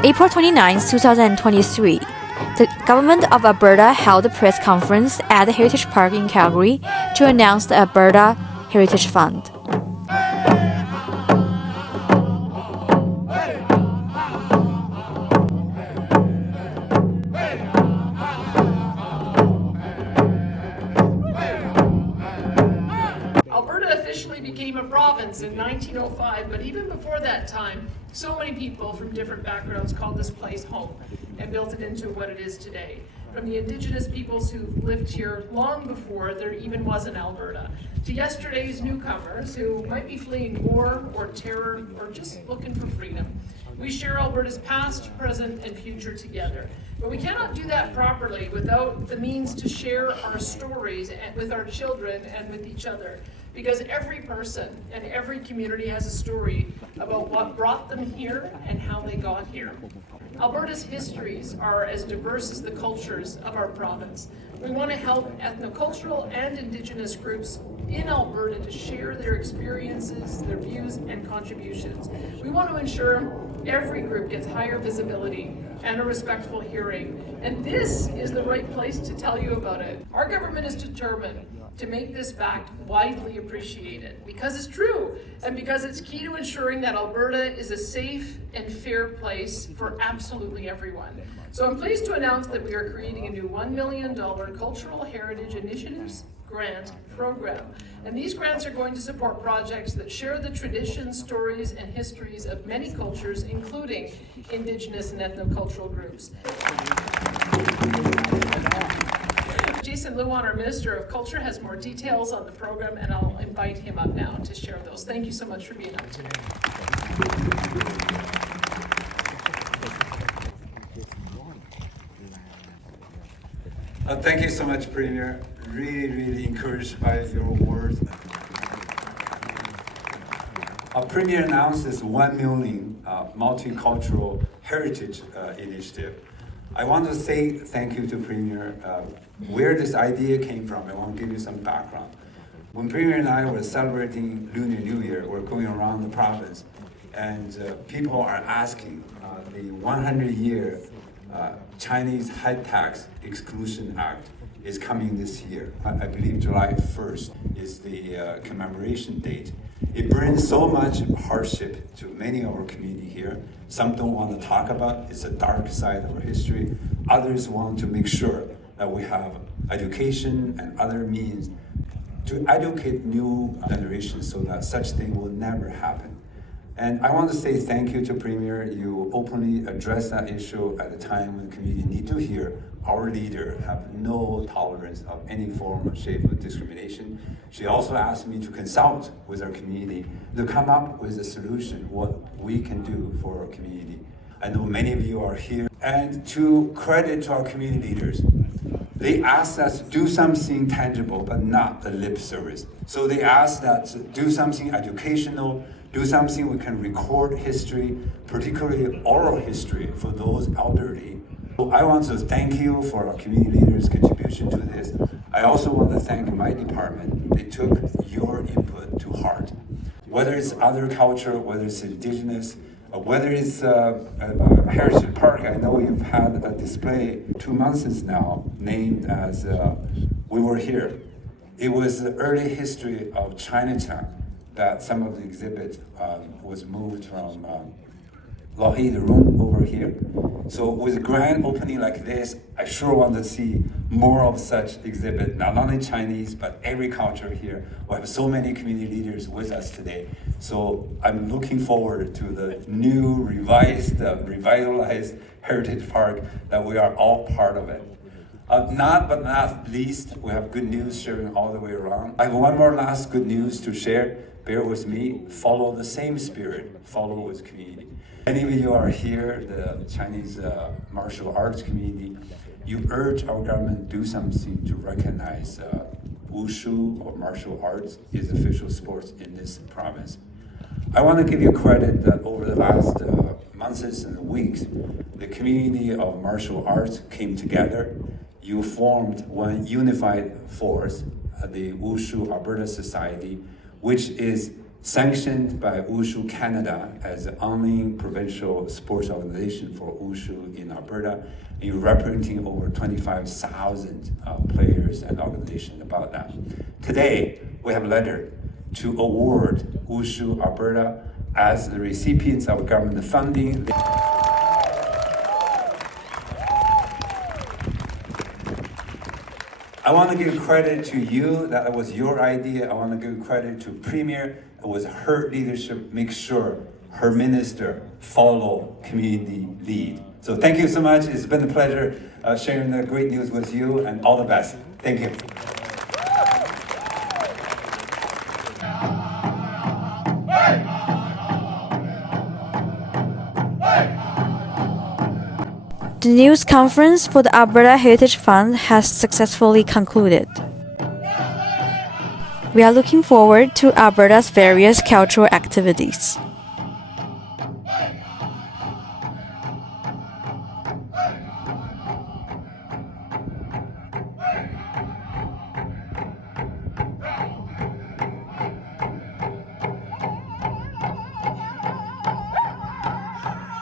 On April 29, 2023, the government of Alberta held a press conference at the Heritage Park in Calgary to announce the Alberta Heritage Fund. Alberta officially became a province in 1905, but even before that time, so many people from different backgrounds called this place home and built it into what it is today. From the Indigenous peoples who lived here long before there even was an Alberta, to yesterday's newcomers who might be fleeing war or terror or just looking for freedom. We share Alberta's past, present, and future together. But we cannot do that properly without the means to share our stories with our children and with each other. Because every person and every community has a story about what brought them here and how they got here. Alberta's histories are as diverse as the cultures of our province. We want to help ethnocultural and Indigenous groups in Alberta to share their experiences, their views, and contributions. We want to ensure every group gets higher visibility and a respectful hearing. And this is the right place to tell you about it. Our government is determined to make this fact widely appreciated because it's true and because it's key to ensuring that Alberta is a safe and fair place for absolutely everyone. So I'm pleased to announce that we are creating a new $1 million Cultural Heritage Initiatives grant program. And these grants are going to support projects that share the traditions, stories, and histories of many cultures, including Indigenous and ethnocultural groups. Jason Luan, our Minister of Culture, has more details on the program, and I'll invite him up now to share those. Thank you so much for being up today. Thank you so much, Premier. Really encouraged by your words. Our Premier announced this 1 million multicultural heritage initiative. I want to say thank you to Premier. Where this idea came from, I want to give you some background. When Premier and I were celebrating Lunar New Year, we're going around the province, and people are asking the 100-year Chinese Head Tax Exclusion Act is coming this year. I believe July 1st is the commemoration date. It brings so much hardship to many of our community here. Some don't want to talk about it. It's a dark side of our history. Others want to make sure that we have education and other means to educate new generations so that such thing will never happen. And I want to say thank you to Premier. You openly addressed that issue at a time when the community need to hear our leader have no tolerance of any form or shape of discrimination. She also asked me to consult with our community to come up with a solution, what we can do for our community. I know many of you are here. And to credit to our community leaders, they asked us to do something tangible, but not a lip service. So they asked us to do something educational, do something we can record history, particularly oral history for those elderly. So I want to thank you for our community leaders' contribution to this. I also want to thank my department. They took your input to heart. Whether it's other culture, whether it's Indigenous, whether it's Heritage Park, I know you've had a display 2 months now named as We Were Here. It was the early history of Chinatown that some of the exhibit was moved from Lohi, the room over here. So with a grand opening like this, I sure want to see more of such exhibit, not only Chinese, but every culture here. We have so many community leaders with us today. So I'm looking forward to the new, revitalized Heritage Park that we are all part of it. Not least, we have good news sharing all the way around. I have one more last good news to share. Bear with me, follow the same spirit, follow with community. Many of you are here, the Chinese martial arts community. You urge our government to do something to recognize Wushu or martial arts is official sports in this province. I want to give you credit that over the last months and weeks, the community of martial arts came together. You formed one unified force, the Wushu Alberta Society, which is sanctioned by Wushu Canada as the only provincial sports organization for Wushu in Alberta, and representing over 25,000 players and organizations about that. Today, we have a letter to award Wushu Alberta as the recipients of government funding. I want to give credit to you, that was your idea. I want to give credit to Premier. It was her leadership, make sure her minister follow community lead. So thank you so much. It's been a pleasure sharing the great news with you, and all the best. Thank you. The news conference for the Alberta Heritage Fund has successfully concluded. We are looking forward to Alberta's various cultural activities.